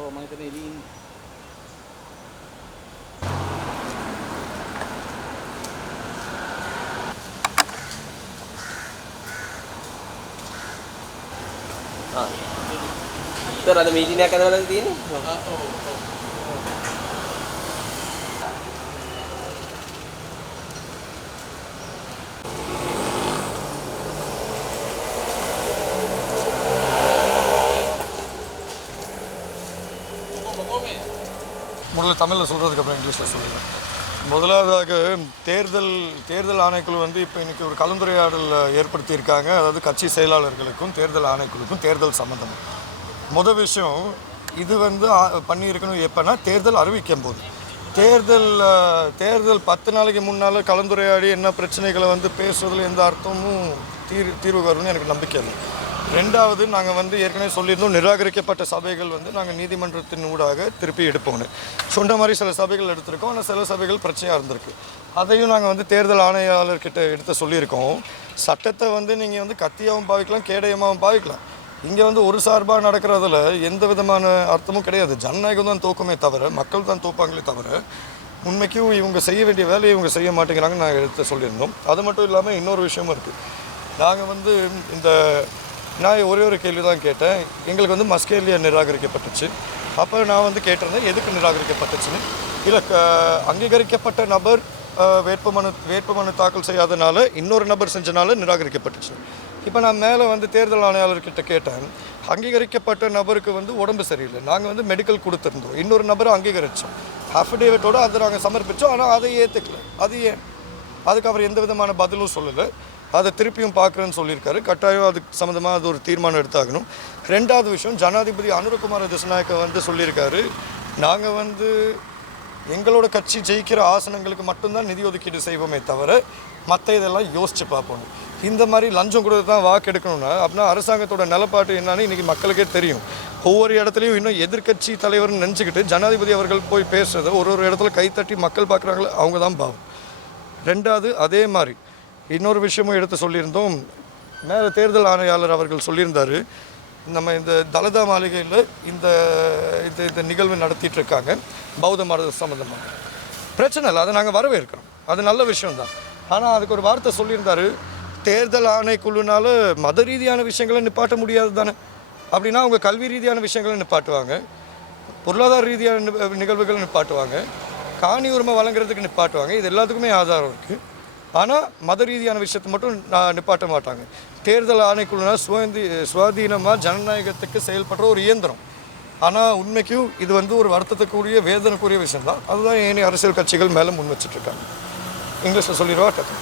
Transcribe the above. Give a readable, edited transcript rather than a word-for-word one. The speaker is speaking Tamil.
ඔව් මම හිතන්නේ එළියින් ඉතින් අද මීටින් එකක් ඇදලා තියෙන්නේ. ඔව් முதல்ல தமிழில் சொல்கிறதுக்கு அப்புறம் இங்கிலீஷில் சொல்லுவேன். முதலாவதாக தேர்தல் ஆணைக்குழு வந்து இப்போ இன்றைக்கி ஒரு கலந்துரையாடல் ஏற்படுத்தியிருக்காங்க. அதாவது கட்சி செயலாளர்களுக்கும் தேர்தல் ஆணைக்குழுக்கும் தேர்தல் சம்மந்தம். விஷயம் இது வந்து பண்ணியிருக்கணும் எப்போனா தேர்தல் அறிவிக்கும் போது. தேர்தல் 10 நாளைக்கு முன்னால் கலந்துரையாடி என்ன பிரச்சனைகளை வந்து பேசுறதுல எந்த அர்த்தமும் தீர்வு வரும்னு எனக்கு நம்பிக்கை இல்லை. ரெண்டாவது நாங்கள் வந்து ஏற்கனவே சொல்லியிருந்தோம், நிராகரிக்கப்பட்ட சபைகள் வந்து நாங்கள் நீதிமன்றத்தின் ஊடாக திருப்பி எடுப்போம்னு சொன்ன மாதிரி சில சபைகள் எடுத்திருக்கோம். ஆனால் சில சபைகள் பிரச்சனையாக இருந்திருக்கு. அதையும் நாங்கள் வந்து தேர்தல் ஆணையாளர்கிட்ட எடுத்து சொல்லியிருக்கோம். சட்டத்தை வந்து நீங்கள் வந்து கத்தியாகவும் பாவிக்கலாம், கேடயமாகவும் பாவிக்கலாம். இங்கே வந்து ஒரு சார்பாக நடக்கிறதுல எந்த விதமான அர்த்தமும் கிடையாது. ஜனநாயகம் தான் தோக்குமே தவிர மக்கள் தான் தோப்பாங்களே தவிர உண்மைக்கும் இவங்க செய்ய வேண்டிய வேலையை இவங்க செய்ய மாட்டேங்கிறாங்கன்னு நாங்கள் எடுத்து சொல்லியிருந்தோம். அது மட்டும் இல்லாமல் இன்னொரு விஷயமும் இருக்குது. நாங்கள் வந்து நான் ஒரே ஒரு கேள்வி தான் கேட்டேன். எங்களுக்கு வந்து மஸ்கேலியா நிராகரிக்கப்பட்டுச்சு. அப்போ நான் வந்து கேட்டிருந்தேன் எதுக்கு நிராகரிக்கப்பட்டுச்சுன்னு. இல்லை அங்கீகரிக்கப்பட்ட நபர் வேட்புமனு தாக்கல் செய்யாதனால இன்னொரு நபர் செஞ்சனால நிராகரிக்கப்பட்டுச்சு. இப்போ நான் மேலே வந்து தேர்தல் ஆணையாளர்கிட்ட கேட்டேன், அங்கீகரிக்கப்பட்ட நபருக்கு வந்து உடம்பு சரியில்லை, நாங்கள் வந்து மெடிக்கல் கொடுத்துருந்தோம், இன்னொரு நபரை அங்கீகரித்தோம், அஃபிடேவிட்டோடு அதை நாங்கள் சமர்ப்பித்தோம், ஆனால் அதை ஏற்றுக்கல. அது ஏன்? அதுக்கு அவர் எந்த விதமான பதிலும் சொல்லலை. அதை திருப்பியும் பார்க்குறேன்னு சொல்லியிருக்காரு. கட்டாயம் அதுக்கு சம்மந்தமாக அது ஒரு தீர்மானம் எடுத்தாகணும். ரெண்டாவது விஷயம், ஜனாதிபதி அனுரகுமார திசாநாயக்க வந்து சொல்லியிருக்காரு, நாங்கள் வந்து எங்களோட கட்சி ஜெயிக்கிற ஆசனங்களுக்கு மட்டும்தான் நிதி ஒதுக்கீடு செய்வோமே தவிர மற்ற இதெல்லாம் யோசித்து பார்ப்போம். இந்த மாதிரி லஞ்சம் கொடுத்து தான் வாக்கு எடுக்கணும்னா அப்படின்னா அரசாங்கத்தோட நிலப்பாட்டு என்னன்னு இன்றைக்கி மக்களுக்கே தெரியும். ஒவ்வொரு இடத்துலையும் இன்னும் எதிர்கட்சி தலைவர்னு நினச்சிக்கிட்டு ஜனாதிபதி அவர்கள் போய் பேசுகிறத ஒரு இடத்துல கைத்தட்டி மக்கள் பார்க்குறாங்களே அவங்க தான் பாவம். ரெண்டாவது அதே மாதிரி இன்னொரு விஷயமும் எடுத்து சொல்லியிருந்தோம். மேலே தேர்தல் ஆணையாளர் அவர்கள் சொல்லியிருந்தார், நம்ம இந்த தலதா மாளிகையில் இந்த நிகழ்வு நடத்திட்டு இருக்காங்க பௌத்த மத சம்மந்தமாக. பிரச்சனை இல்லை, அதை நாங்கள் வரவேற்கிறோம், அது நல்ல விஷயம்தான். ஆனால் அதுக்கு ஒரு வார்த்தை சொல்லியிருந்தார், தேர்தல் ஆணைக்குழுனால மத ரீதியான விஷயங்களை நிப்பாட்ட முடியாது தானே. அப்படின்னா அவங்க கல்வி ரீதியான விஷயங்களை நிப்பாட்டுவாங்க, பொருளாதார ரீதியான நிகழ்வுகளை நிப்பாட்டுவாங்க, காணி உரிமை வழங்குறதுக்கு நிப்பாட்டுவாங்க. இது எல்லாத்துக்குமே ஆதாரம் இருக்குது. ஆனால் மத ரீதியான விஷயத்தை மட்டும் நிப்பாட்ட மாட்டாங்க. தேர்தல் ஆணைக்குழுனா சுவாதீனமாக ஜனநாயகத்துக்கு செயல்படுற ஒரு இயந்திரம். ஆனால் உண்மைக்கும் இது வந்து ஒரு வருத்தத்துக்குரிய வேதனைக்குரிய விஷயம்தான். அதுதான் ஏனைய அரசியல் கட்சிகள் மேலே முன் வச்சுட்ருக்காங்க. இங்கிலீஷில் சொல்லிடுவா டக்கு.